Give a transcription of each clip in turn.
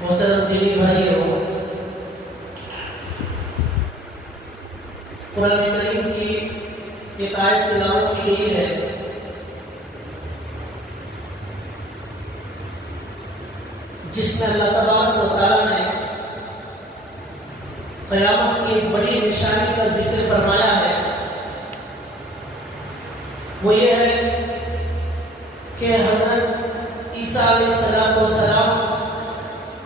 محترم دینی بھائیوں، قرآن کریم کی ایک آیت تلاوت کی گئی ہے جس میں اللہ تبارک و تعالیٰ نے قیامت کی ایک بڑی نشانی کا ذکر فرمایا ہے۔ وہ یہ ہے کہ حضرت عیسیٰ علیہ السلام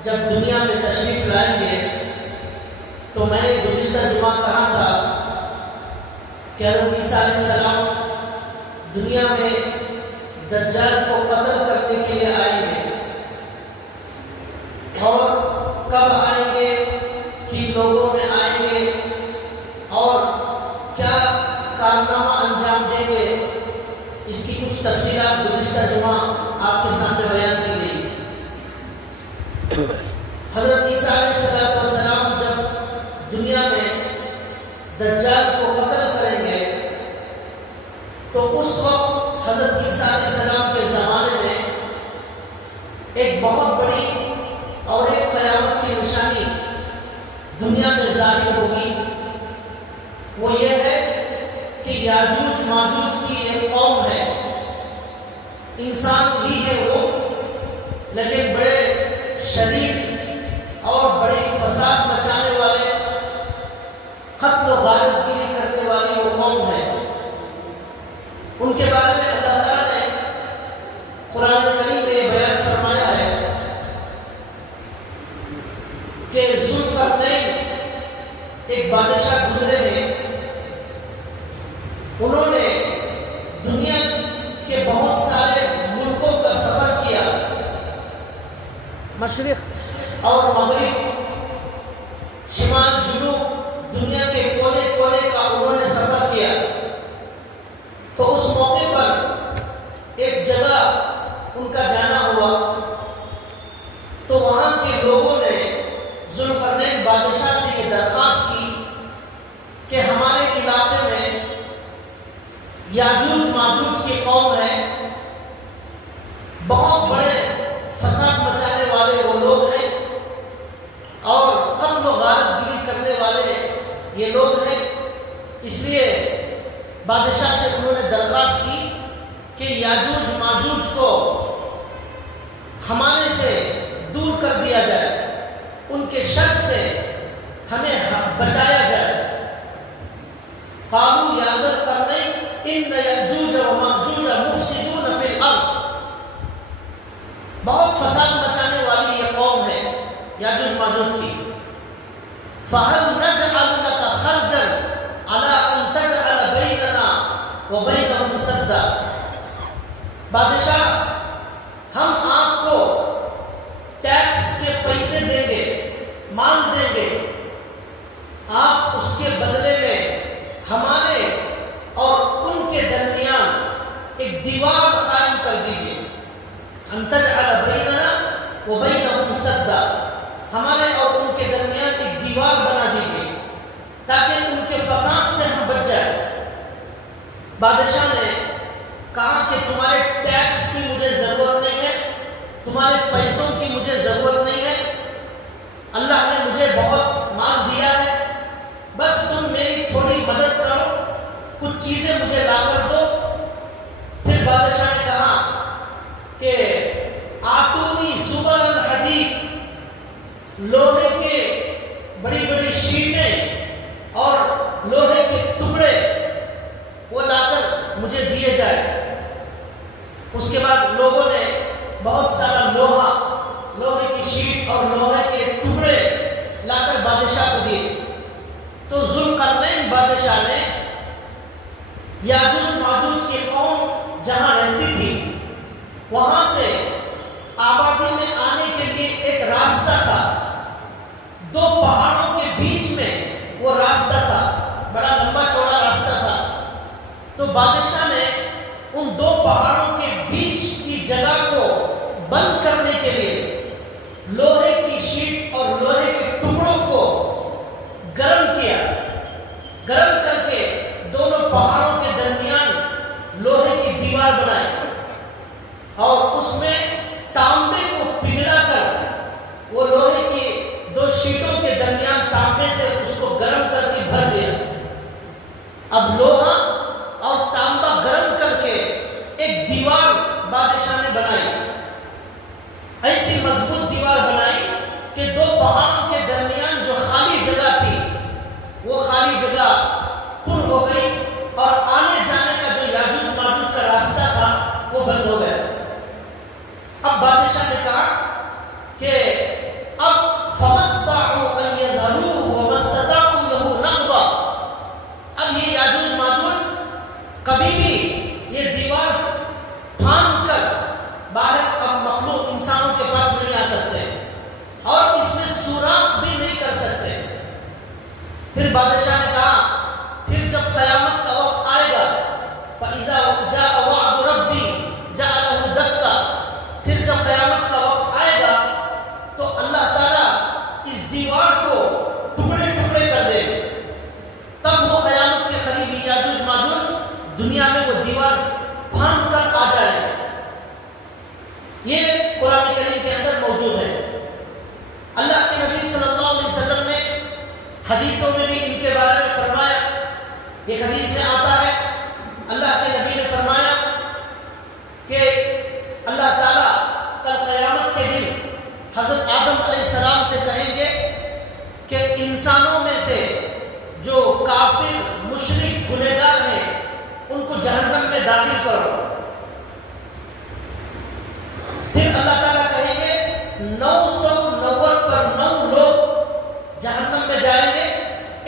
جب دنیا میں تشریف لائیں گے تو میں نے گزشتہ جمعہ کہا تھا کہ حضرت عیسیٰ علیہ السلام دنیا میں دجال کو قتل کرنے کے لیے آئیں گے، اور کب آئیں گے، کن لوگوں میں آئیں گے اور کیا کارنامہ انجام دیں گے، اس کی کچھ تفصیلات گزشتہ جمعہ آپ کے سامنے بیان کی گئی۔ حضرت عیسیٰ علیہ السلام جب دنیا میں دجال کو قتل کریں گے تو اس وقت حضرت عیسیٰ علیہ السلام کے زمانے میں ایک بہت بڑی اور ایک قیامت کی نشانی دنیا میں ظاہر ہوگی۔ وہ یہ ہے کہ یاجوج ماجوج کی ایک قوم ہے، انسان ہی ہے وہ، لیکن بڑے شدید اور بڑی فساد مچانے والے، قتل و غارت گیری کرنے والی وہ قوم ہے۔ ان کے بارے میں اللہ تعالیٰ نے قرآن کریم میں یہ بیان فرمایا ہے کہ ذوالقرنین ایک بادشاہ گزرے ہیں، انہوں نے دنیا کے بہت سارے ملکوں کا سفر کیا، مشرق اور مغرب، شمال جنوب، دنیا کے کونے کونے کا انہوں نے سفر کیا۔ تو اس موقع پر ایک جگہ ان کا جانا ہوا تو وہاں کے لوگوں نے ذوالقرنین بادشاہ سے یہ درخواست کی کہ ہمارے علاقے میں یاجوج ماجوج کی قوم ہے، بہت بڑے فساد مچانے والے وہ لوگ ہیں اور قتل و غارت گیری کرنے والے یہ لوگ ہیں، اس لیے بادشاہ سے انہوں نے درخواست کی کہ یاجوج ماجوج کو ہمارے سے دور کر دیا جائے، ان کے شر سے ہمیں بچایا جائے۔ قالوا یا ذا القرنین ان یاجوج و ماجوج مفسدون فی الارض، بہت فساد مچانے والی یہ قوم ہے یاجوج ماجوج کی۔ فہل نجعل لک خرجا علی ان تجعل بیننا وبینہم سدا، بادشاہ ہم آپ کو ٹیکس کے پیسے دیں گے، مال دیں گے، آپ اس کے بدلے میں ہمارے اور ان کے درمیان ایک دیوار قائم کر دیجیے، ان تجعل بیننا وبینہم سدا، ہمارے اور ان کے درمیان ایک دیوار بنا دیجیے تاکہ ان کے فساد سے ہم بچ جائیں۔ بادشاہ نے کہا کہ تمہارے ٹیکس کی مجھے ضرورت نہیں ہے، تمہارے پیسوں کی مجھے ضرورت نہیں ہے، اللہ نے مجھے بہت مال دیا ہے، بس تم میری تھوڑی مدد کرو، کچھ چیزیں مجھے لا کر دو۔ پھر بادشاہ نے کہا کہ آتونی زبر الحدید، لوہے کے بڑی بڑی شیٹیں اور لوہے کے ٹکڑے وہ لا کر مجھے دیے جائے۔ اس کے بعد لوگوں نے بہت سارا لوہے کی شیٹ اور لوہے کے ٹکڑے لا کر بادشاہ کو دیے۔ تو ذوالقرنین بادشاہ نے یاجوج ماجوج کی قوم جہاں رہتی تھی وہاں سے آبادی میں آنے کے لیے ایک راستہ تھا، دو پہاڑوں کے بیچ میں وہ راستہ تھا، بڑا لمبا چوڑا راستہ تھا۔ تو بادشاہ نے ان دو پہاڑوں کے بیچ کی جگہ کو بند کرنے کے لیے لوہے کی شیٹ اور لوہے کے ٹکڑوں کو گرم کیا، گرم کر کے دونوں پہاڑوں کے درمیان لوہے کی دیوار بنائی اور اس میں تانبے کو پگھلا کر وہ لوہے پہاڑوں کے درمیان جو خالی جگہ تھی وہ خالی جگہ پر ہو گئی اور آنے جانے کا جو یاجوج ماجوج کا راستہ تھا وہ بند ہو گیا۔ اب بادشاہ نے کہا کہ اب فَمَسْتَعُوا أَن يَظْهَرُوهُ وَمَسْتَطَاعُوا لَهُ نَقْبًا، اب یہ یاجوج ماجوج کبھی بھی یہ دیوار پھاند کر باہر اب مخلوق انسانوں کے پاس نہیں آ سکتے اور اس میں سوراخ بھی نہیں کر سکتے۔ پھر بادشاہ نے کہا پھر جب قیامت کا وقت آئے گا فَإِذَا جَاءَ وَعْدُ رَبِّي جَعَلَهُ دَكَّةً، پھر جب قیامت کا وقت آئے گا تو اللہ تعالیٰ اس دیوار کو ٹکڑے ٹکڑے کر دے گا، تب وہ قیامت کے قریب یاجوج ماجوج دنیا میں وہ دیوار پھاند کر آ جائے گا۔ یہ قرآن کریم کے اندر موجود ہے۔ اللہ کے نبی صلی اللہ علیہ وسلم نے حدیثوں میں بھی ان کے بارے میں فرمایا۔ ایک حدیث میں آتا ہے اللہ کے نبی نے فرمایا کہ اللہ تعالیٰ کل قیامت کے دن حضرت آدم علیہ السلام سے کہیں گے کہ انسانوں میں سے جو کافر مشرک گنہگار ہیں ان کو جہنم میں داخل کرو۔ پھر اللہ تعالیٰ کہیں گے 990 پر 9 لوگ جہنم میں جائیں گے،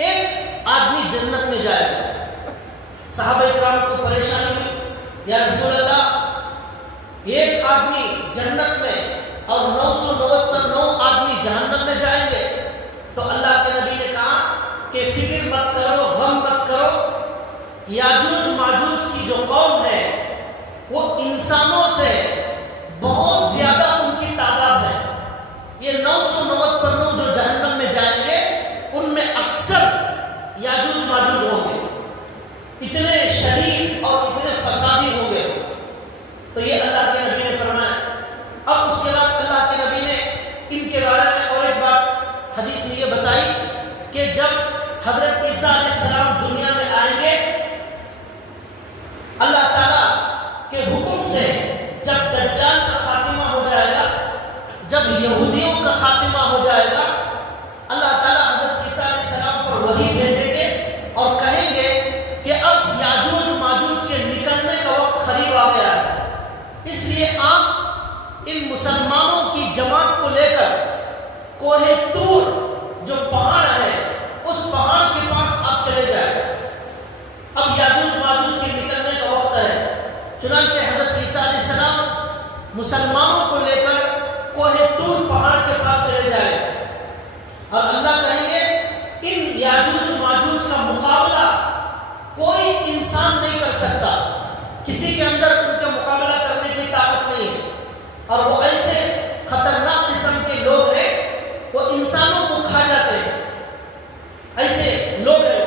ایک آدمی جنت میں جائے گا۔ صحابہ کرام کو پریشانی ہوئی، یا رسول اللہ ایک آدمی جنت میں اور 990 پر 9 آدمی جہنم میں جائیں گے؟ تو اللہ کے نبی نے کہا کہ فکر مت کرو، غم مت کرو، یاجوج ماجوج کی جو قوم ہے وہ انسانوں سے بہت زیادہ ان کی تعداد ہے۔ یہ 990 پر 9 جو جہنم میں جائیں گے ان میں اکثر یاجوج ماجوج ہوں گے، اتنے شریر اور اتنے فسادی ہوں گے۔ تو یہ اللہ کے نبی نے فرمایا۔ اب اس کے بعد اللہ کے نبی نے ان کے بارے میں اور ایک بات حدیث میں یہ بتائی کہ جب حضرت عیسیٰ علیہ السلام دنیا میں آئیں گے اللہ تعالیٰ کے حکم سے جب دجال کا خاتمہ ہو جائے گا، جب یہودیوں کا خاتمہ ہو جائے گا، اللہ تعالیٰ حضرت عیسیٰ علیہ السلام پر وحی بھیجیں گے اور کہیں گے کہ اب یاجوج ماجوج کے نکلنے کا وقت قریب آ گیا ہے، اس لیے آپ ان مسلمانوں کی جماعت کو لے کر کوہ طور جو پہاڑ ہے اس پہاڑ کے پاس آپ چلے جائیں۔ اب یاجوج ماجوج کے نکلنے کا وقت ہے، چنانچہ حضرت عیسیٰ علیہ السلام مسلمانوں کو لے کر کوہ طور پہاڑ کے پاس چلے جائیں اور اللہ کہیں گے ان یاجوج ماجوج کا مقابلہ کوئی انسان نہیں کر سکتا، کسی کے اندر ان کا مقابلہ کرنے کی طاقت نہیں ہے، اور وہ ایسے خطرناک قسم کے لوگ ہیں وہ انسانوں کو کھا جاتے ہیں، ایسے لوگ ہیں۔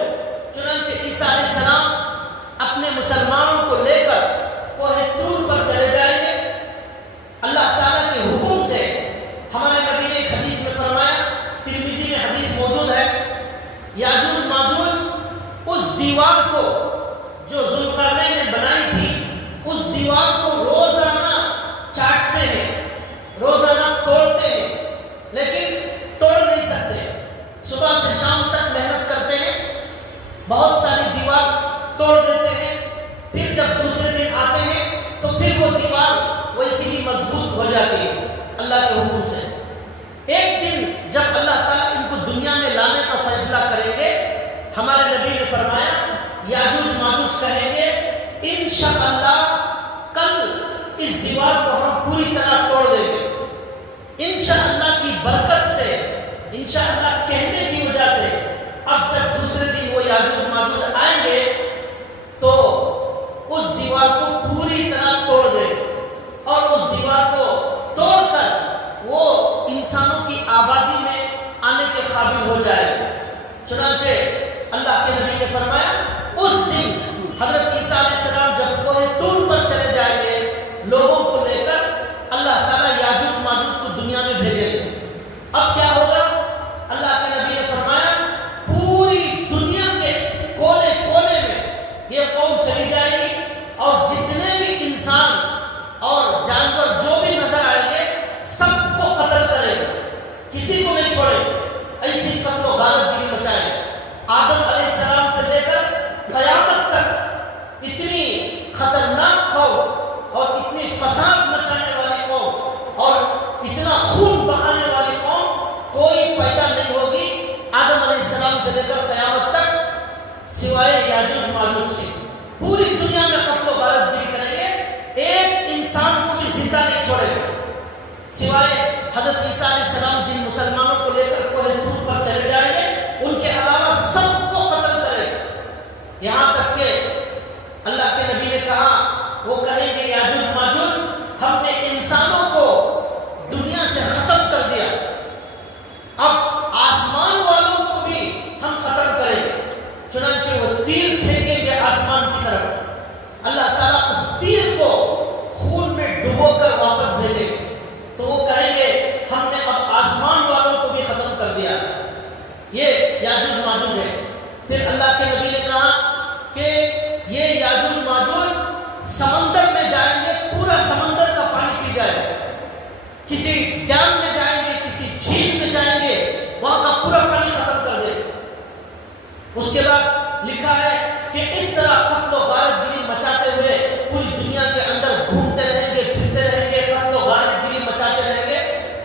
چنانچہ عیسیٰ علیہ السلام اپنے مسلمانوں کو لے کر کوہ طور پر چلے جائیں گے۔ اللہ تعالیٰ کے حکم سے ہمارے نبی نے ایک حدیث میں فرمایا، ترمذی میں حدیث موجود ہے، یاجوج ماجوج اس دیوار کو جو ذوالقرنین نے بنائی تھی اس دیوار کو روزانہ چاٹتے ہیں، روزانہ توڑتے ہیں، لیکن توڑ نہیں سکتے۔ صبح سے شام تک محنت کرتے ہیں، بہت ساری دیوار توڑ دیتے ہیں، پھر جب دوسرے دن آتے ہیں تو پھر وہ دیوار ویسی ہی مضبوط ہو جاتی ہے اللہ کے حکم سے۔ ایک دن جب اللہ تعالیٰ ان کو دنیا میں لانے کا فیصلہ کریں گے، ہمارے نبی نے فرمایا یاجوج ماجوج کہیں گے انشاءاللہ کل اس دیوار کو ہم پوری طرح توڑ دیں گے، انشاءاللہ کی برکت سے، انشاءاللہ کہنے کی وجہ سے۔ اب جب دوسرے دن وہ یاجوج ماجوج آئیں گے تو اس دیوار کو پوری طرح توڑ دیں گے اور اس دیوار کو توڑ کر وہ انسانوں کی آبادی میں آنے کے قابل ہو جائے۔ چنانچہ اللہ کے نبی نے فرمایا اس دن حضرت عیسیٰ علیہ السلام جب کوہ طور پر چلے جائیں گے لوگوں کو لے کر، اللہ تعالیٰ یاجوج ماجوج کو دنیا میں بھیجیں گے۔ اب کیا ہوگا؟ اللہ کے نبی نے فرمایا پوری دنیا کے کونے کونے میں یہ قوم چلی جائے گی اور جتنے بھی انسان اور جانور جو بھی نظر آئیں گے سب کو قتل کرے گا، کسی کو نہیں چھوڑے، ایسی قتل و غارت گیری مچائے. آدم علیہ السلام سے لے کر قیامت تک اتنی خطرناک قوم اور اتنی فساد مچانے والی قوم اور اتنا خون بہانے والی قوم کوئی پیدا نہیں ہوگی آدم علیہ السلام سے لے کر قیامت تک سوائے یاجوج ماجوج کے. پوری دنیا میں قتل و غارت گیری کریں گے، ایک انسان کو بھی زندہ نہیں چھوڑے گا سوائے حضرت عیسیٰ علیہ السلام جن مسلمانوں کو لے کر کوہ طور پر چلے جائیں گے ان کے علاوہ سب کو قتل کریں گے. یہاں تک کہ اللہ کے نبی نے کہا، وہ کہیں گے یاجوج ماجوج ہم نے انسانوں کو دنیا سے ختم کر دیا، اب آسمان والوں کو بھی ہم ختم کریں گے. چنانچہ وہ تیر پھینکیں گے آسمان کی طرف، اللہ تعالیٰ اس تیر کو خون میں ڈبو کر واپس بھیجیں گے تو وہ کہیں گے ہم نے اب آسمان والوں کو بھی ختم کر دیا. یہ یاجوج ماجوج ہے. پھر اللہ کے نبی نے کہا کہ یہ یاجوج ماجوج سمندر میں جائیں گے، پورا سمندر کا پانی پی جائے گا. کسی ڈیم میں جائیں گے، کسی جھیل میں جائیں گے، وہاں کا پورا پانی ختم کر دے. اس کے بعد لکھا ہے کہ اس طرح قتل و غارت گیری مچاتے ہوئے پوری دنیا کے اندر گھومتے رہیں گے، پھرتے رہیں گے، قتل و غارت گیری مچاتے رہیں گے.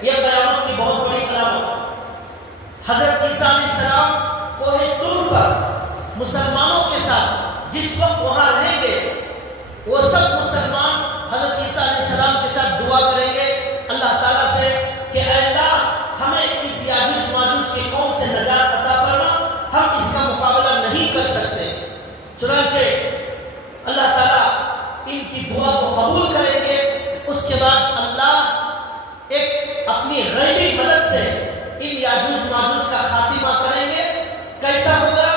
یہ قیامت کی بہت بڑی علامت. حضرت عیسیٰ علیہ السلام کوہ طور پر مسلمانوں کے ساتھ جس وقت وہاں رہیں گے، وہ سب مسلمان حضرت عیسیٰ علیہ السلام کے ساتھ دعا کریں گے اللہ تعالیٰ سے کہ اے اللہ ہمیں اس یاجوج ماجوج کی قوم سے نجات عطا فرما، ہم اس کا مقابلہ نہیں کر سکتے. چنانچہ اللہ تعالیٰ ان کی دعا کو قبول کریں گے. اس کے بعد اللہ ایک اپنی غیبی مدد سے ان یاجوج ماجوج کا خاتمہ کریں گے. کیسا ہوگا؟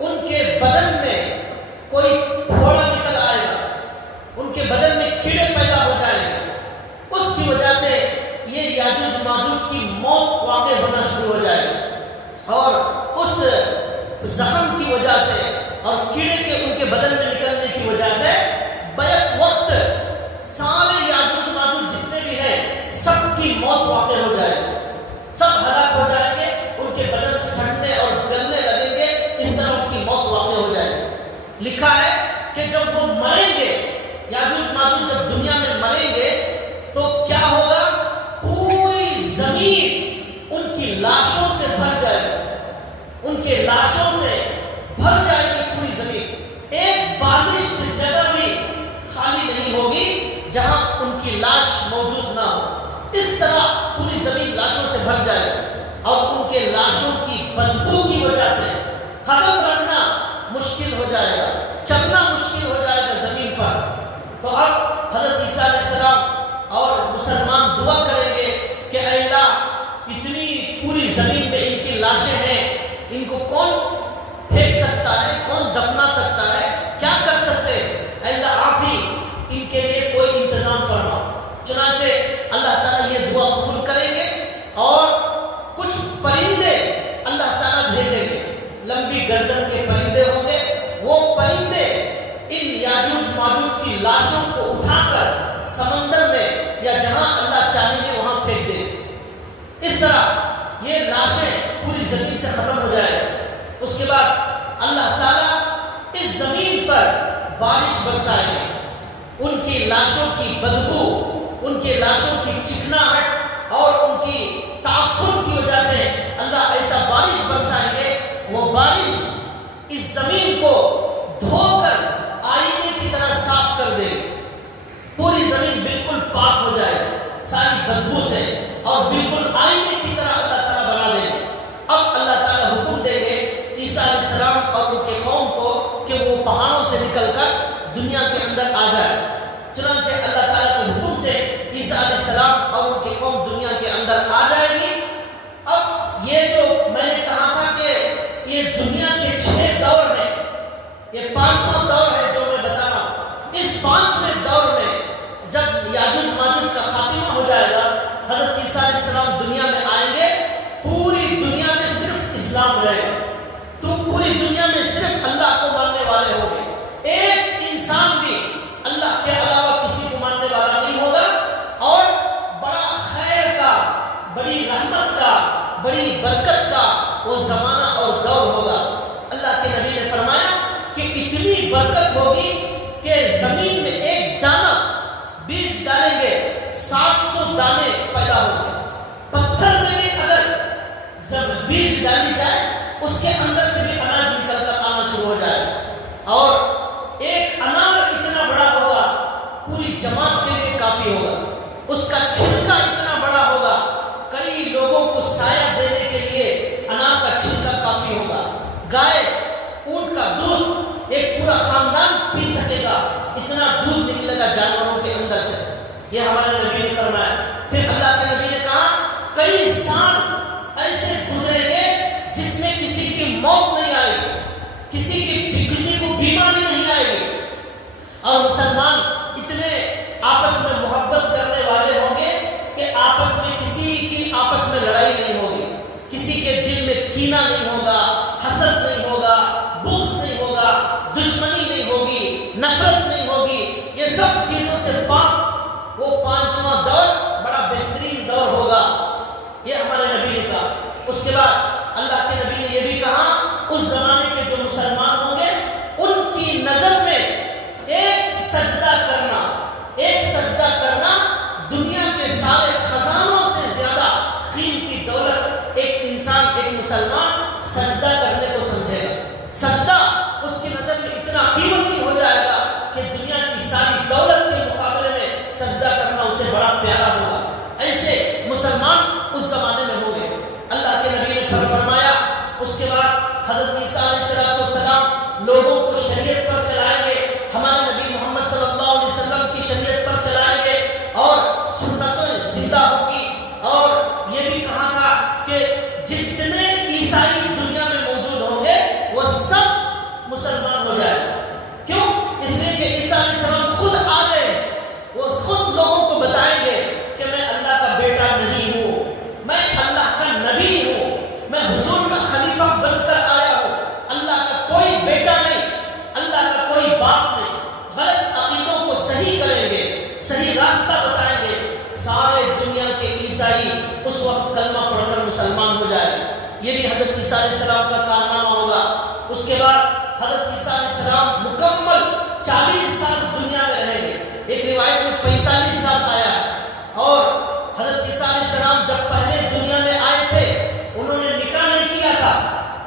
ان کے بدن میں کوئی پھوڑا نکل آئے گا، ان کے بدن میں کیڑے پیدا ہو جائیں گے. اس کی وجہ سے یہ یاجوج ماجوج کی موت واقع ہونا شروع ہو جائے گا، اور اس زخم کی وجہ سے اور کیڑے کے ان کے بدن میں نکلنے کی وجہ سے بیک وقت سارے یاجوج ماجوج جتنے بھی ہیں سب کی موت واقع ہو جائے گی، سب ہلاک ہو جائیں گے، ان کے بدن سڑنے اور گلنے لگیں گے، اس طرح ان کی موت واقع ہو جائے گی. لکھا ہے کہ جب وہ مریں گے، یاجوج ماجوج جب دنیا میں مریں گے تو کیا ہوگا؟ پوری زمین ان کی لاشوں سے بھر جائے گی، ان کے لاشوں سے بھر جائے گی پوری زمین. ایک بالشت جگہ بھی خالی نہیں ہوگی جہاں ان کی لاش موجود نہ ہو. اس طرح پوری زمین لاشوں سے بھر جائے گی، اور ان کے لاشوں کی بدبو کی وجہ سے قدم رکھنا مشکل ہو جائے گا، چلنا مشکل ہو جائے گا زمین پر. تو اب حضرت عیسیٰ علیہ السلام اور مسلمان دعا کریں گے کہ اے اللہ اتنی پوری زمین میں ان کی لاشیں ہیں، ان کو کون پھینک سکتا ہے، کون دفنا سکتا ہے، کیا کر سکتے ہیں؟ اے اللہ آپ ہی ان کے لیے کوئی انتظام فرماؤ. چنانچہ اللہ تعالیٰ یہ دعا قبول کریں گے اور کچھ پرندے اللہ تعالیٰ بھیجیں گے، لمبی گردن کے پرندے ہوں گے. وہ پرندے ان یاجوج ماجوج کی لاشوں کو اٹھا کر سمندر میں یا جہاں اللہ چاہیں گے وہاں پھینک دیں گے. اس طرح یہ لاشیں پوری زمین سے ختم ہو جائے گی. اس کے بعد اللہ تعالیٰ اس زمین پر بارش برسائیں گے. ان کی لاشوں کی بدبو، ان کے لاشوں کی چکناہٹ اور ان کی تعفن کی وجہ سے اللہ ایسا بارش برسائیں گے، وہ بارش اس زمین کو دھو کر آئینے کی طرح صاف کر دے گی. پوری زمین بالکل پاک ہو جائے ساری بدبو سے، اور بالکل آئینے کی طرح اللہ تعالیٰ بنا دے گے. اب اللہ تعالیٰ حکم دیں گے عیسیٰ علیہ السلام اور ان کے قوم کو کہ وہ پہاڑوں سے نکل کر دنیا کے اندر آ جائے. چنانچہ اللہ تعالیٰ کے حکم سے عیسیٰ علیہ السلام اور ان کی قوم دنیا کے اندر آ جائے گی. اب یہ جو میں نے کہا تھا کہ یہ دنیا کے 6 دور ہیں، یہ 5واں دور ہے جو میں بتا رہا ہوں. اس 5ویں دور میں جب یاجوج ماجوج کا خاتمہ ہو جائے گا، حضرت عیسیٰ علیہ السلام دنیا میں آئیں گے، پوری دنیا میں صرف اسلام رہے گا. تو پوری دنیا میں صرف اللہ کو ماننے والے ہوں گے. ایک انسان بھی اللہ کے علاوہ کسی کو ماننے والا نہیں ہوگا. اور بڑا خیر کا، بڑی رحمت کا بڑی برکت کا وہ زمانہ اور دور ہوگا۔ اللہ کے نبی نے فرمایا کہ اتنی برکت ہوگی کہ زمین میں ایک دانہ بیج ڈالیں گے 700 دانے پیدا ہوں گے۔ پتھر میں بھی اگر بیج ڈالی جائے اس کے اندر سے بھی اناج نکل کر آنا شروع ہو جائے، اور ایک انار اتنا بڑا ہوگا پوری جماعت کے لیے کافی ہوگا، اس کا چھلکا اتنا بڑا ہوگا کئی لوگوں کو سایہ دینے کے لیے انار کا چھلکا کافی ہوگا۔ گائے اونٹ کا دودھ ایک پورا خاندان پی سکے گا، اتنا دودھ نکلے گا جانوروں کے اندر سے، یہ ہمارے نبی نے فرمایا۔ پھر اللہ کے نبی نے کہا کئی سال ایسے گزریں گے جس میں کسی کی موت نہیں آئے گی، کسی کو بیماری نہیں آئے گی، اور مسلمان اتنے آپس میں محبت کرنے والے ہوں گے کہ آپس میں کسی کی آپس میں لڑائی نہیں ہوگی، کسی کے دل میں کینہ نہیں ہوگا، حسد نہیں ہوگا، بغض نہیں ہوگا، دشمنی نہیں ہوگی، نفرت نہیں ہوگی، یہ سب چیزوں سے پاک وہ پانچواں دور بڑا بہترین دور ہوگا، یہ ہمارے نبی نے کہا۔ اس کے بعد اللہ کے نبی نے یہ بھی کہا اس زمانے کے جو مسلمان ہوں گے ان کی نظر میں ایک سجدہ کرنا دنیا کے سارے خزانوں سے زیادہ قیمتی دولت ایک انسان، ایک مسلمان سجدہ کرنے کو سمجھے گا۔ سجدہ اس کی نظر میں اتنا قیمتی ہو جائے گا کہ دنیا کی ساری دولت کے مقابلے میں سجدہ کرنا اسے بڑا پیارا ہوگا۔ ایسے مسلمان اس زمانے میں ہوں گے۔ اللہ کے نبی نے فرمایا اس کے بعد حضرت عیسیٰ علیہ السلام لوگوں کو شریعت پر چلائیں گے، ہمارے نبی محمد صلی اللہ علیہ وسلم کی شریعت پر چلائیں گے، اور سنتیں زندہ ہوگی۔ اور یہ بھی کہا تھا کہ جتنے عیسائی دنیا میں موجود ہوں گے وہ سب مسلمان ہو جائیں۔ کیوں؟ اس لیے کہ عیسیٰ علیہ السلام خود آ گئے، وہ خود لوگوں کو بتائیں گے کہ میں اللہ کا بیٹا نہیں ہوں، میں اللہ کا نبی ہوں، میں حضور کا خلیفہ بن کر آیا ہوں، اللہ کا کوئی بیٹا نہیں، اللہ کا کوئی باپ نہیں۔ غلط عقیدوں کو صحیح کریں گے، صحیح راستہ بتائیں گے، سارے دنیا کے عیسائی اس وقت کلمہ پڑھ کر مسلمان ہو جائے۔ یہ بھی حضرت عیسیٰ علیہ السلام کا کارنامہ ہوگا۔ اس کے بعد حضرت عیسیٰ علیہ السلام مکمل 40 سال دنیا میں رہیں گے، ایک روایت میں 45 سال آیا، اور حضرت عیسیٰ علیہ السلام جب پہلے دنیا میں آئے تھے انہوں نے نکاح نہیں کیا تھا،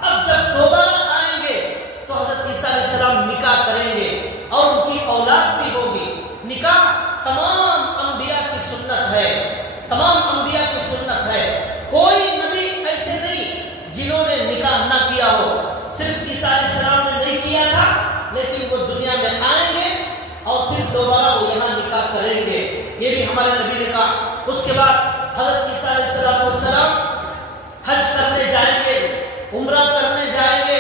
اب جب دوبارہ آئیں گے تو حضرت عیسیٰ علیہ السلام نکاح کریں گے اور ان کی اولاد بھی ہوگی۔ نکاح تمام انبیاء کی سنت ہے، تمام انبیاء کی سنت ہے، کوئی نبی ایسے نہیں جنہوں نے نکاح نہ کیا ہو۔ صرف عیسیٰ علیہ السلام نے نہیں کیا تھا، لیکن وہ دنیا میں آئیں گے اور پھر دوبارہ وہ یہاں نکاح کریں گے، یہ بھی ہمارے نبی نے کہا۔ اس کے بعد حضرت عیسیٰ علیہ السلام حج کرنے جائیں گے، عمرہ کرنے جائیں گے،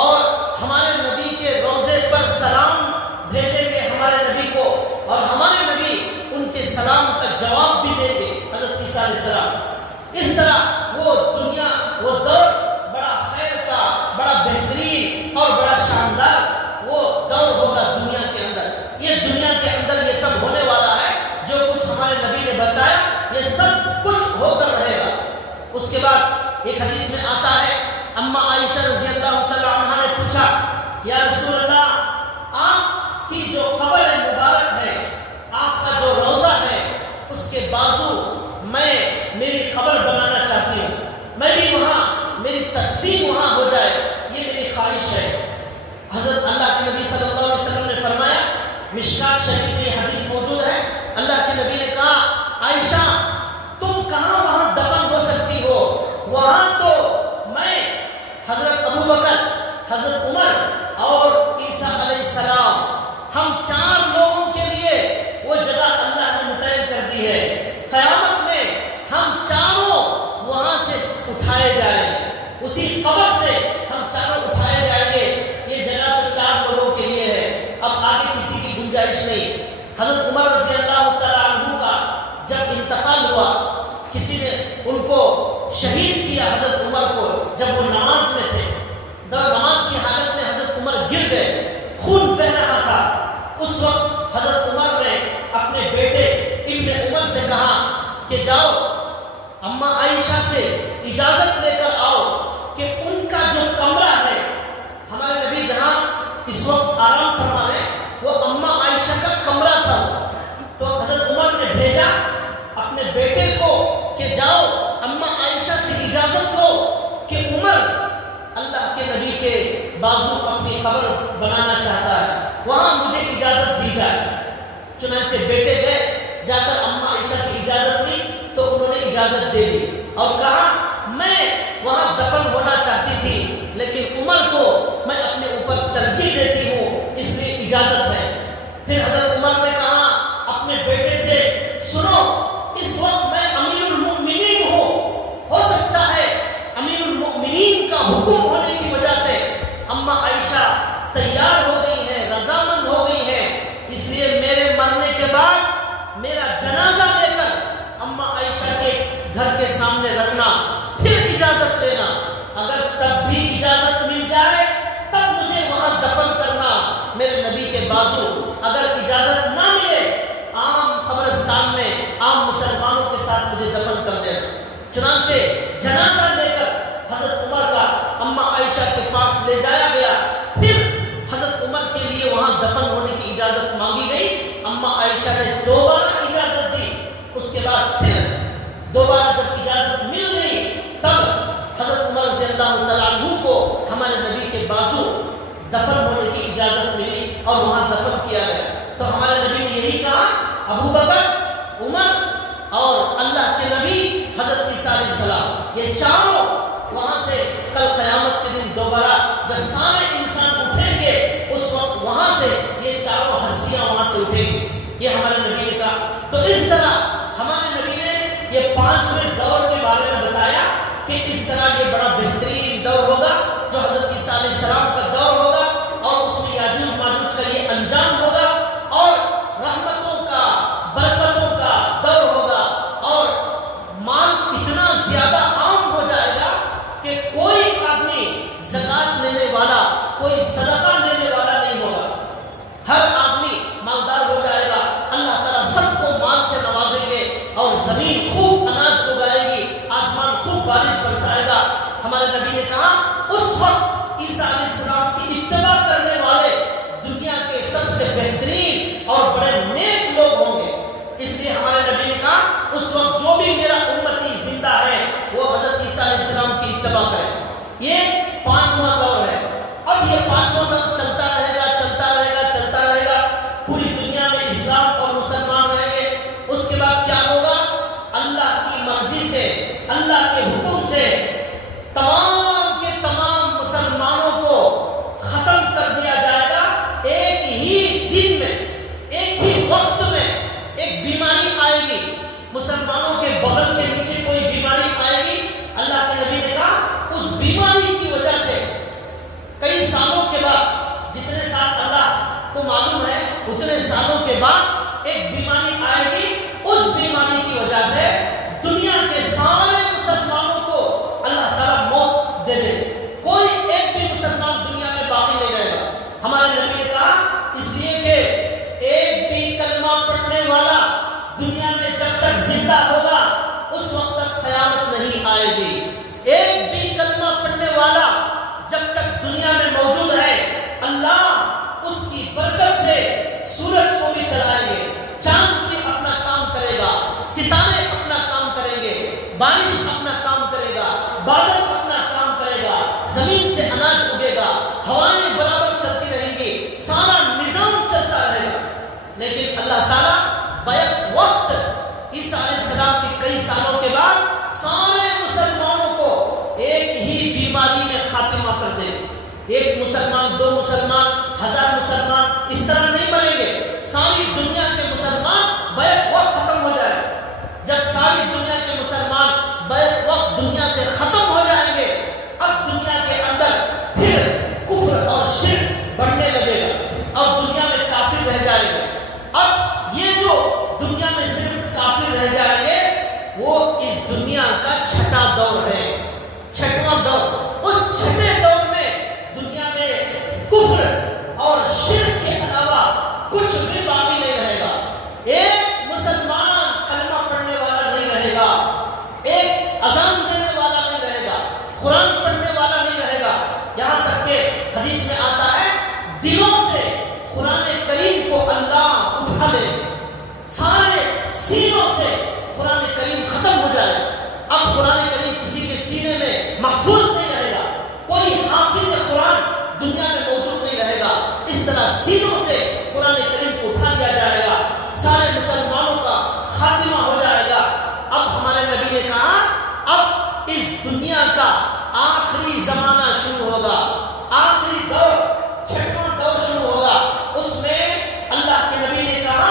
اور ہمارے نبی کے روضے پر سلام بھیجیں گے ہمارے نبی کو، اور ہمارے نبی ان کے سلام کا جواب بھی دیں گے حضرت عیسیٰ علیہ السلام۔ اس طرح وہ دنیا، وہ دور بڑا خیر کا، بڑا بہترین اور بڑا شاندار وہ دور ہوگا دنیا کے اندر۔ یہ دنیا کے اندر یہ سب ہونے والا ہے، جو کچھ ہمارے نبی نے بتایا یہ سب کچھ ہو کر رہے گا۔ اس کے بعد ایک حدیث میں آتا ہے، اما عائشہ رضی اللہ تعالی عنہا نے پوچھا یا رسول اللہ، آپ کی جو قبر مبارک ہے، آپ کا جو روضہ ہے، اس کے بازو میں میری قبر بنانا چاہتی ہوں، میں بھی وہاں، میری تدفین وہاں ہو جائے، یہ میری خواہش ہے۔ حضرت اللہ کے نبی صلی اللہ علیہ وسلم نے فرمایا، مشکات شریف میں یہ حدیث موجود ہے، اللہ کے نبی نے کہا عائشہ تم کہاں وہاں دفن ہو سکتی ہو، وہاں تو میں، حضرت ابو بکر، حضرت عمر اور عیسیٰ علیہ السلام، ہم 4 لوگوں کے لیے وہ جگہ اللہ نے متعین کر دی ہے۔ قیامت میں ہم چاروں وہاں سے اٹھائے جائیں گے، اسی قبر سے ہم چاروں اٹھائے جائیں گے۔ یہ جگہ تو 4 لوگوں کے لیے ہے، اب آگے کسی کی گنجائش نہیں۔ حضرت عمر رضی اللہ تعالیٰ عنہ کا جب انتقال ہوا، کسی نے ان کو شہید کیا، حضرت عمر کو، جب وہ نماز میں تھے، نماز کی حالت میں حضرت عمر گر گئے، خون بہ رہا تھا۔ اس وقت حضرت عمر نے اپنے بیٹے ابن عمر سے کہا کہ جاؤ اما عائشہ سے اجازت لے کر آؤ کہ ان کا جو کمرہ ہے، ہمارے نبی جہاں اس وقت آرام فرما رہے ہیں وہ اماں عائشہ کا کمرہ تھا. تو حضرت عمر نے بھیجا اپنے بیٹے کو کہ جاؤ اماں عائشہ سے اجازت لو کہ عمر اللہ کے نبی کے بازو اپنی قبر بنانا چاہتا ہے، وہاں مجھے اجازت دی جائے. چنانچہ بیٹے گئے، جا کر اماں عائشہ سے اجازت لی تو انہوں نے اجازت دے دی اور کہا میں وہاں دفن ہونا چاہتی تھی لیکن عمر کو میں اپنے اوپر ترجیح دیتی ہوں اس لیے اجازت ہے. پھر حضرت عمر نے کہا اپنے بیٹے سے سنو اس وقت میں امیر المؤمنین ہوں، ہو سکتا ہے امیر المؤمنین کا حکم ہونے کی وجہ سے اماں عائشہ تیار ہو گئی ہے، رضامند ہو گئی ہے، اس لیے میرے مرنے کے بعد میرا جنازہ لے کر اماں عائشہ کے گھر کے سامنے رکھنا، پھر اجازت لینا. اگر تب بھی اجازت مل جائے تب مجھے وہاں دفن کرنا میرے نبی کے بازو. اگر اجازت نہ ملے عام قبرستان میں عام مسلمانوں کے ساتھ مجھے دفن کر دینا. چنانچہ جنازہ لے کر حضرت عمر کا اماں عائشہ کے پاس لے جایا گیا. پھر حضرت عمر کے لیے وہاں دفن ہونے کی اجازت مانگی گئی. اماں عائشہ نے دوبارہ اجازت دی. اس کے بعد پھر دوبارہ جب اجازت مل گئی تب حضرت عمر رضی اللہ تعالیٰ عنہ کو ہمارے نبی کے بازو دفن ہونے کی اجازت ملی اور وہاں دفن کیا گیا. تو ہمارے نبی نے یہی کہا ابو بکر، عمر اور اللہ کے نبی حضرت عیسیٰ علیہ السلام، یہ چاروں وہاں سے کل قیامت کے دن دوبارہ جب سارے انسان اٹھیں گے اس وقت وہاں سے یہ چاروں ہستیاں وہاں سے اٹھیں گی. یہ ہمارے نبی نے کہا. تو اس طرح ہمارے نبی نے یہ 5ویں دور کے بارے میں بتایا کہ اس طرح یہ بڑا بہترین دور ہوگا جو حضرت عیسیٰ علیہ السلام کا دور ہوگا اور اس میں یاجوج ماجوج کا یہ انجام ہوگا اور رحمتوں کا برکتوں کا دور ہوگا اور مال اتنا زیادہ عام ہو جائے گا کہ کوئی آدمی زکات لینے والا، کوئی صدقہ لینے والا نہیں ہوگا. ہر آدمی مالدار ہو جائے گا. اللہ تعالیٰ سب کو مال سے نوازیں گے اور زمین خوب اناج اگائے گی، آسمان خوب بارش برسائے گا. ہمارے نبی نے کہا اس وقت عیسیٰ علیہ السلام کی اتباع کرنے والے دنیا کے سب سے بہترین اور بڑے نیک لوگ ہوں گے. اس لیے ہمارے نبی نے کہا اس وقت جو بھی میرا امتی زندہ ہے وہ حضرت عیسیٰ علیہ السلام کی اتباع کرے. یہ 5واں دور ہے. اب یہ 5واں دور چلتا رہے گا، چلتا رہے گا، چلتا رہے گا. پوری دنیا میں اسلام اور مسلمان رہیں گے. اس کے بعد کیا ہوگا؟ اللہ کی مرضی سے، اللہ کے حکم سے تمام کے تمام مسلمانوں کو ختم کر دیا جائے گا. ایک ہی دن میں، ایک ہی وقت میں ایک بیماری آئے گی. مسلمانوں کے بغل کے نیچے کوئی بیماری آئے گی. اللہ کے نبی نے کہا اس بیماری کی وجہ سے کئی سالوں کے بعد، جتنے سال اللہ کو معلوم ہے اتنے سالوں کے بعد ایک بیماری آئے گی. اس بیماری کی وجہ سے دنیا کے سارے مسلمانوں کو اللہ تعالیٰ موت دے دے. کوئی ایک بھی مسلمان دنیا میں باقی نہیں رہے گا. ہمارے نبی نے کہا اس لیے کہ ایک بھی کلمہ پڑھنے والا دنیا میں جب تک زندہ ہوگا اس وقت تک قیامت نہیں آئے گی. ایک بھی کلمہ پڑھنے والا جب تک دنیا میں موجود ہے اللہ اس کی برکت سے سورج کو بھی چلائیں گے، چاند بھی اپنا کام کرے گا، ستارے اپنا کام کریں گے، بارش اپنا کام کرے گا، بادل اپنا کام کرے گا، زمین سے اناج اگے گا، ہوائیں برابر چلتی رہیں گی، سارا نظام چلتا رہے گا. لیکن اللہ تعالیٰ بیک وقت عیسیٰ علیہ السلام کے کئی سالوں کے بعد سارے مسلمانوں کو ایک ہی بیماری میں خاتمہ کر دے. ایک مسلمان، دو مسلمان، 1000 مسلمان اس طرح نہیں مریں گے. ساری دنیا کے مسلمان بیک وقت ختم ہو جائے. جب ساری دنیا کے مسلمان بیک وقت دنیا سے ختم ہو جائیں گے اب دنیا کے اندر پھر کفر اور شرک بڑھنے لگے گا اور دنیا میں کافر رہ جائیں گے. اب یہ جو دنیا میں صرف کافر رہ جائیں گے وہ اس دنیا کا 6واں دور ہے. 6واں دور. اس 6ویں دور میں دنیا میں کفر اور شرک کے علاوہ دنیا کا آخری زمانہ شروع ہوگا، آخری دور، چھٹواں دور شروع ہوگا۔ اس میں اللہ کے نبی نے کہا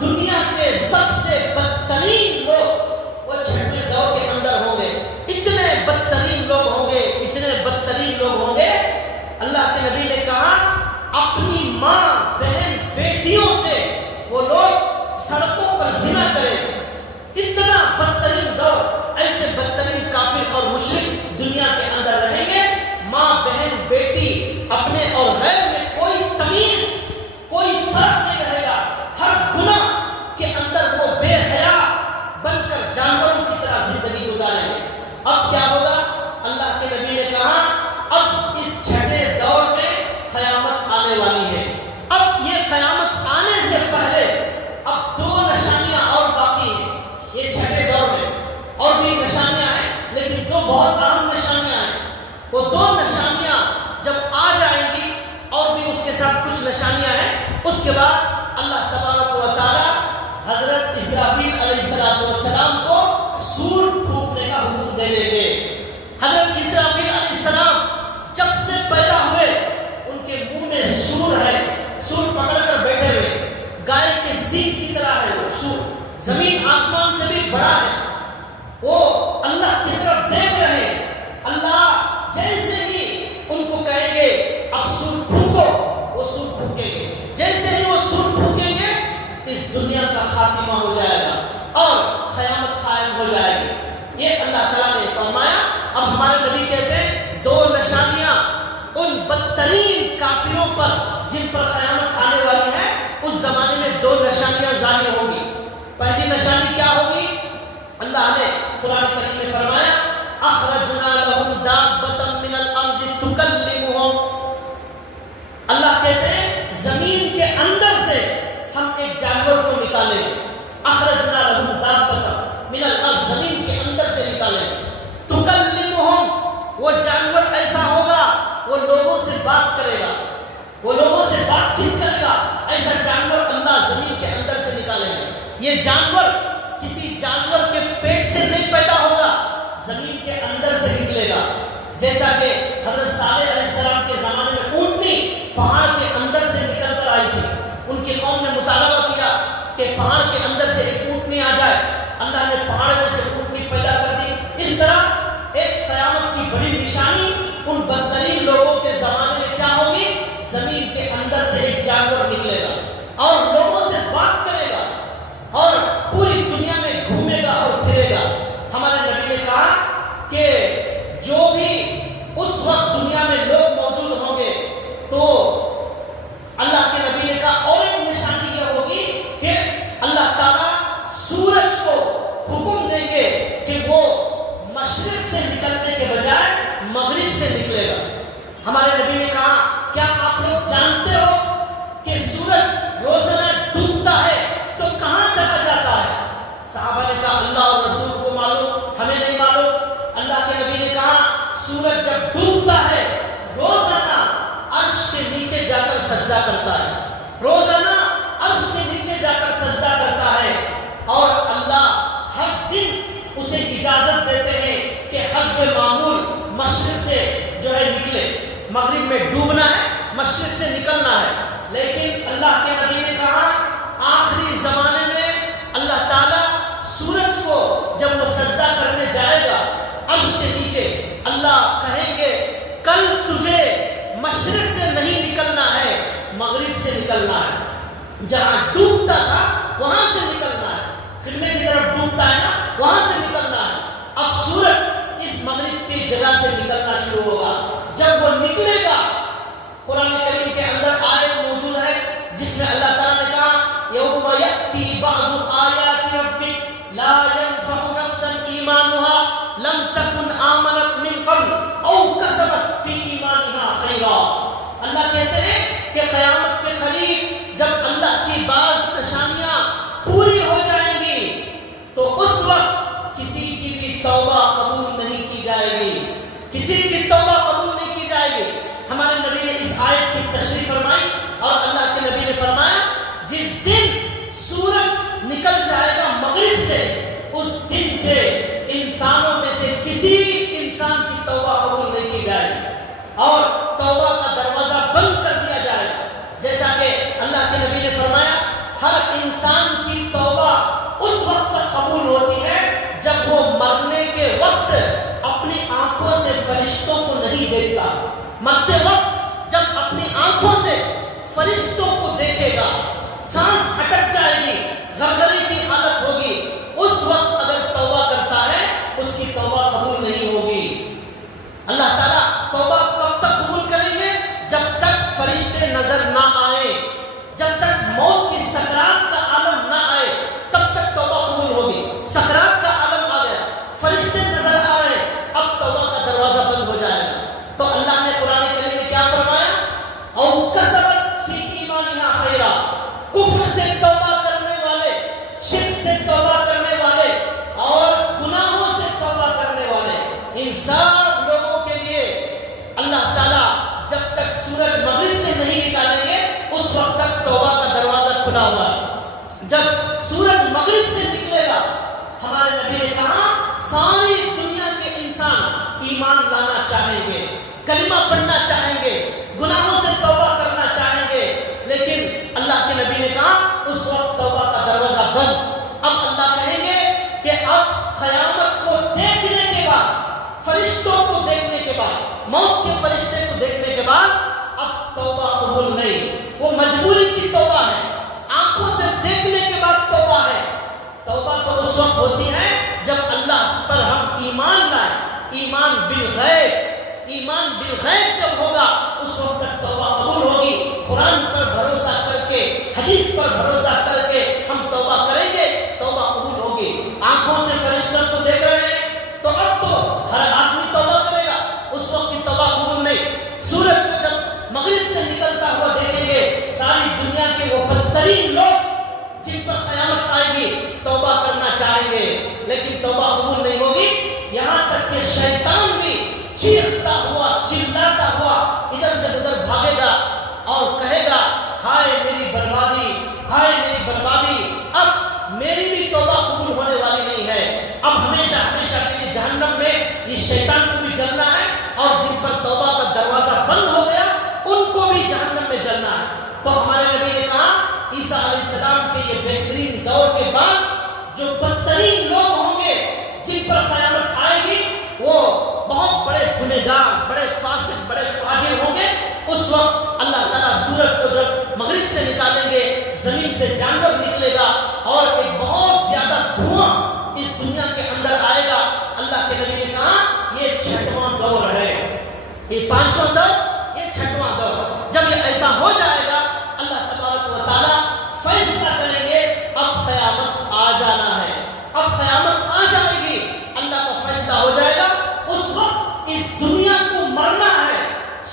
دنیا کے سب سے بدترین لوگ وہ چھٹویں دور کے اندر ہوں گے۔ اتنے بدترین لوگ ہوں گے، اتنے بدترین لوگ ہوں گے، اللہ کے نبی نے کہا اپنی ماں بہن بیٹیوں سے وہ لوگ سڑکوں پر زنا کریں گے۔ اتنا بدترین دور، ایسے بدترین کافر اور مشرک دنیا کے اندر رہیں گے۔ ماں بہن بیٹی اپنے اور غیر میں کوئی تمیز، کوئی فرق نہیں رہے گا۔ ہر گناہ کے اندر وہ بے حیا بن کر جانوروں کی طرح زندگی گزاریں گے۔ اب کیا ہوگا؟ اللہ کے نبی نے کہا اب اس چھٹے دور میں قیامت آنے والی ہے۔ اب یہ قیامت آنے سے پہلے اب دو نشانیاں اور باقی ہیں۔ یہ چھٹے دور میں اور بھی نشانیاں ہیں، لیکن دو بہت اہم نشانیاں ہیں۔ وہ دو نشانیاں جب آ جائیں گی اور بھی اس کے ساتھ کچھ نشانیاں ہیں، اس کے بعد اللہ تبارک و تعالی حضرت اسرافیل علیہ السلام کو سور پھونکنے کا حکم دے دیں گے۔ حضرت اسرافیل علیہ السلام جب سے پیدا ہوئے ان کے منہ میں سور ہے، سور پکڑ کر بیٹھے ہوئے، گائے کے سینگ کی طرح ہے وہ سور، زمین آسمان سے بھی بڑا ہے۔ وہ اللہ کی طرف دیکھ رہے ہیں۔ اللہ جیسے ہی ان کو کہیں گے اب سور پھونکو، وہ سور پھونکیں گے۔ جیسے ہی وہ سور پھونکیں گے اس دنیا کا خاتمہ ہو جائے گا اور قیامت قائم ہو جائے گی۔ یہ اللہ تعالیٰ نے فرمایا۔ اب ہمارے نبی کہتے ہیں دو نشانیاں ان بدترین کافروں پر جن پر قیامت آنے والی ہے، اس زمانے میں دو نشانیاں ظاہر ہوں گی۔ پہلی نشانی کیا ہوگی؟ اللہ نے قرآن کریم میں فرمایا اخرجنا لهم دابة من الارض تكلمهم۔ اللہ کہتے ہیں زمین کے اندر سے ہم ایک جانور کو نکالیں گے۔ اخرجنا لهم دابة من الارض، زمین کے اندر سے نکالیں گے۔ تكلمهم، وہ جانور ایسا ہوگا وہ لوگوں سے بات کرے گا، وہ لوگوں سے بات چیت کرے گا۔ ایسا جانور اللہ زمین کے اندر سے نکالیں گے۔ یہ جانور کسی جانور کے پیٹ سے نہیں پیدا ہوگا، زمین کے اندر سے نکلے گا۔ جیسا کہ حضرت صالح علیہ السلام کے زمانے میں اونٹنی پہاڑ کے اندر سے نکل کر آئی تھی۔ ان کی قوم نے مطالبہ کیا کہ پہاڑ کے اندر سے ایک اونٹنی آ جائے۔ اللہ نے پہاڑ میں سے اونٹنی پیدا کر دی۔ اس طرح ایک قیامت کی بڑی نشانی ان بدترین لوگوں کے زمانے میں کیا ہوگی؟ زمین کے اندر سے ایک جانور نکلے گا اور لوگوں سے بات کرے گا اور پوری دنیا میں گھومے گا اور پھرے گا۔ ہمارے نبی نے کہا کہ جو بھی اس وقت دنیا میں لوگ موجود ہوں گے تو اللہ کے نبی نے کہا اور ایک نشانی یہ ہوگی کہ اللہ تعالیٰ سورج کو حکم دیں گے کہ وہ مشرق سے نکلنے کے بجائے مغرب سے نکلے گا۔ ہمارے نبی نے کہا کیا آپ لوگ جانتے ہو کہ سورج روزانہ ڈوبتا ہے تو کہاں چلا جاتا ہے؟ صحابہ نے کہا اللہ اور رسول کو معلوم، ہمیں نہیں معلوم۔ اللہ کے نبی نے کہا سورج جب ڈوبتا ہے روزانہ عرش کے نیچے جا کر سجدہ کرتا ہے، روزانہ عرش کے نیچے جا کر سجدہ کرتا ہے، اور اللہ ہر دن اسے اجازت دیتے ہیں کہ حسب معمول مشرق سے جو ہے نکلے۔ مغرب میں ڈوبنا ہے، مشرق سے نکلنا ہے، لیکن اللہ کے نبی نے کہا آخری زمانے میں اللہ تعالیٰ سورج کو جب وہ سجدہ کرنے جائے گا عرش کے نیچے، اللہ کہیں گے کل تجھے مشرق سے نہیں نکلنا ہے، مغرب سے نکلنا ہے۔ جہاں ڈوبتا تھا وہاں سے نکلنا ہے، قبلے کی طرف ڈوبتا ہے نا، وہاں سے نکلنا ہے۔ اب سورج اس مغرب کی جگہ سے نکلنا شروع ہوگا۔ جب وہ نکلے گا، قرآن کریم کے اندر آیت موجود ہے جس میں اللہ تعالیٰ نے کہا یوم یأتی بعض آیات ربک لا ينفع نفسا ایمانها لم تکن آمنت من قبل او کسبت فی ایمانها خیرا۔ اللہ کہتے ہیں کہ قیامت کے قریب جب اللہ کی بعض نشانیاں پوری ہو جائیں گی تو اس وقت کسی کی بھی توبہ قبول نہیں کی جائے گی، کسی کی توبہ قبول نہیں کی جائے گی۔ ہمارے نبی نے اس آیت کی تشریح فرمائی اور اللہ کے نبی نے فرمایا جس دن سورج نکل جائے گا مغرب سے، اس دن سے انسانوں میں سے کسی انسان کی توبہ قبول نہیں کی جائے گی اور توبہ کا دروازہ بند کر دیا جائے گا. جیسا کہ اللہ کے نبی نے فرمایا ہر انسان کی توبہ اس وقت تک قبول ہوتی ہے جب وہ مرنے کے وقت اپنی آنکھوں سے فرشتوں کو نہیں دیکھتا. مرتے وقت جب اپنی آنکھوں سے فرشتوں کو دیکھے گا، سانس اٹک جائے گی، غرغرے کی حالت ہوگی، اس وقت اگر توبہ کرتا ہے اس کی توبہ قبول نہیں ہوگی. اللہ تعالیٰ توبہ کب تک قبول کریں گے؟ جب تک فرشتے نظر نہ آئے، جب تک موت کی سکرات کا عالم نہ آئے تب تک توبہ قبول ہوگی. سکرات کا عالم آ گیا، فرشتے نظر آ رہے، اب توبہ کا دروازہ بند ہو جائے گا. تو اللہ نے قرآن کریم میں کیا فرمایا؟ او کسبت فی ایمانہا خیرا، کفر سے توبہ کرنے والے، شرک سے توبہ کرنے والے اور گناہوں سے توبہ کرنے والے، ان سب لوگوں کے لیے اللہ تعالیٰ جب تک سورج مغرب سے نہیں نکالیں گے اس وقت تک توبہ کا دروازہ کھلا ہوا ہے. جب سورج مغرب سے نکلے گا، ہمارے نبی نے کہا ساری دنیا کے انسان ایمان لانا چاہیں گے، کلمہ پڑھنا چاہیں گے، گناہوں سے توبہ کرنا چاہیں گے، لیکن اللہ کے نبی نے کہا اس وقت توبہ کا دروازہ بند. اب اللہ کہیں گے کہ اب قیامت کو دیکھنے کے بعد، فرشتوں کو دیکھنے کے بعد، موت کے فرشتے کو دیکھنے کے بعد اب توبہ قبول نہیں. وہ مجبوری کی توبہ ہے، آنکھوں سے دیکھنے کے بعد توبہ ہے. توبہ تو اس وقت ہوتی ہے جب اللہ پر ہم ایمان لائیں، ایمان بالغیب، ایمان بالغیب جب ہوگا اس وقت تک توبہ قبول ہوگی. قرآن پر بھروسہ کر کے، حدیث پر بھروسہ کر کے ہم توبہ کریں گے، توبہ قبول ہوگی. آنکھوں سے فرشتوں کو دیکھ رہے ہیں تو اب تو ہر آدمی توبہ کرے گا، اس وقت کی توبہ قبول نہیں. سورج کو جب مغرب سے نکلتا ہوا دیکھیں گے، ساری دنیا کے وہ بدترین لوگ جن پر قیامت آئے گی توبہ کرنا چاہیں گے لیکن توبہ قبول نہیں ہوگی. یہاں تک کہ شیطان بھی چیختا ہوا، چلاتا ہوا ادھر سے ادھر بھاگے گا اور کہے گا ہائے میری بربادی، ہائے میری بربادی، اب میری بھی توبہ قبول ہونے والی نہیں ہے، اب ہمیشہ ہمیشہ کے لیے جہنم میں یہ شیطان کو بھی جلنا ہے اور جن پر توبہ کا دروازہ بند ہو گیا ان کو بھی جہنم میں جلنا ہے. تو ہمارے نبی نے کہا عیسیٰ علیہ السلام کے یہ بہترین دور کے بعد جو بدترین لوگ ہوں گے جن پر قیامت آئے گی وہ بہت بڑے گنہگار، بڑے فاسق، بڑے فاجر ہوں گے. اس وقت اللہ تعالیٰ سورج کو جب مغرب سے نکالیں گے، زمین سے جانور نکلے گا اور ایک بہت زیادہ دھواں اس دنیا کے اندر آئے گا. اللہ کے نبی نے کہا یہ 6واں دور ہے، یہ 5واں دور، یہ 6واں دور. جب یہ ایسا ہو جائے گا اللہ تبارک و تعالیٰ فیصلہ کریں گے اب قیامت آ جانا ہے، اب قیامت آ جائے گی، اللہ کا فیصلہ ہو جائے گا. اس وقت اس دنیا کو مرنا ہے.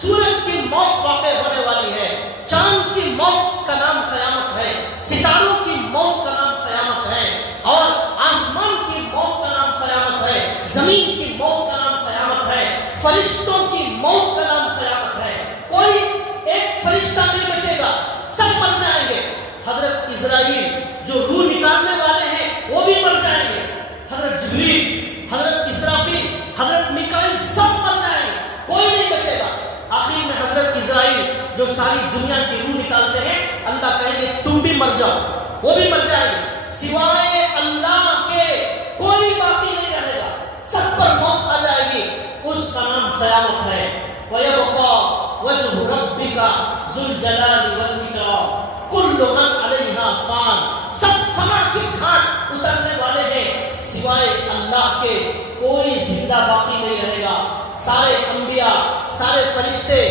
سورج کی موت واقع ہونے والی ہے، چاند کی موت کا نام قیامت ہے، ستاروں کی موت کا نام قیامت ہے، اور آسمان کی موت کا نام قیامت ہے، زمین کی موت کا نام قیامت ہے، فرشتوں کی موت کا نام قیامت ہے. کوئی ایک فرشتہ نہیں بچے گا، سب مر جائیں گے. حضرت اسرائیل جو روح نکالنے والے ہیں وہ بھی مر جائیں گے، حضرت جبریل، حضرت اسرافیل، حضرت میکائیل سب مر جائیں گے، کوئی نہیں بچے گا. آخر میں حضرت اسرائیل جو ساری دنیا کی روح نکالتے ہیں اللہ کہیں گے تم بھی مر جاؤ، وہ بھی مر جائیں گے. سوائے اللہ کے کوئی باقی نہیں رہے گا، سب پر موت آ جائے گی. اس کا نام قیامت ہے. وَيَبْقَى وَجْهُ رَبِّكَ ذُو الْجَلَالِ وَالْإِكْرَامِ كُلُّ مَنْ عَلَيْهَا فَانٍ. سب فنا کے گھاٹ اترنے والے ہیں، سوائے اللہ کے کوئی زندہ باقی نہیں رہے گا. سارے انبیاء، سارے فرشتے،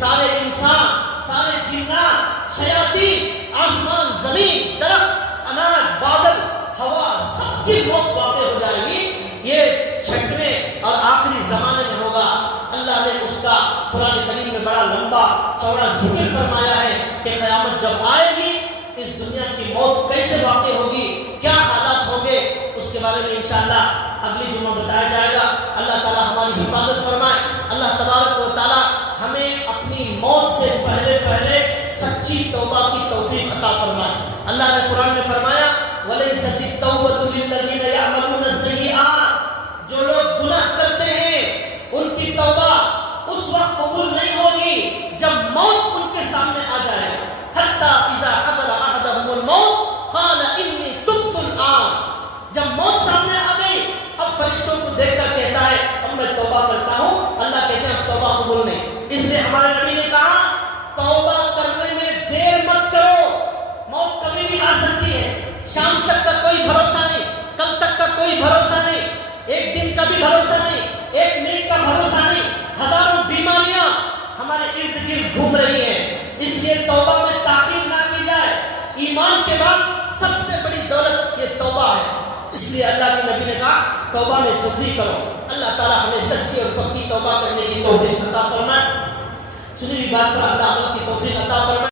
سارے انسان، سارے جنات، شیاطین، آسمان، زمین، درخت، اناج، بادل، ہوا، سب کی موت واقع ہو جائے گی. یہ 6ویں اور آخری زمانے میں ہوگا. اللہ نے اس کا قرآن کریم میں بڑا لمبا چوڑا ذکر فرمایا ہے کہ قیامت جب آئے گی اس دنیا کی موت کیسے واقع ہوگی، کیا حالات ہوں گے، اس کے بارے میں انشاءاللہ اگلی جمعہ بتایا جائے گا. اللہ تعالیٰ ہماری حفاظت فرمائے. اللہ تبارک و تعالیٰ ہمیں اپنی موت سے پہلے پہلے سچی توبہ کی توفیق عطا فرمائے. اللہ نے قرآن میں فرمایا وَلَيْسَتِ التَّوْبَةُ لِلَّذِينَ يَعْمَلُونَ السَّيِّئَاتِ. جو لوگ گناہ کرتے ہیں توبہ کرتا ہوں، اللہ کہتے ہیں اب توبہ قبول نہیں۔ اس لیے ہمارے نبی نے کہا توبہ کرنے میں دیر مت کرو، موت کبھی بھی آ سکتی ہے، شام تک کا کوئی بھروسہ نہیں، کل تک کا کوئی بھروسہ نہیں، ایک دن کا بھی بھروسہ نہیں، ایک منٹ کا بھروسہ نہیں، ہزاروں بیماریاں ہمارے ارد گرد گھوم رہی ہیں۔ اس لیے توبہ میں تاخیر نہ کی جائے۔ ایمان کے بعد سب سے بڑی دولت یہ توبہ ہے۔ اس لیے اللہ کے نبی نے کہا توبہ میں جلدی کرو۔ اللہ تعالیٰ ہمیں سچی اور پکی توبہ کرنے کی توفیق عطا فرمائے۔ سنی ہوئی بات پر اللہ عمل کی توفیق عطا فرمائے۔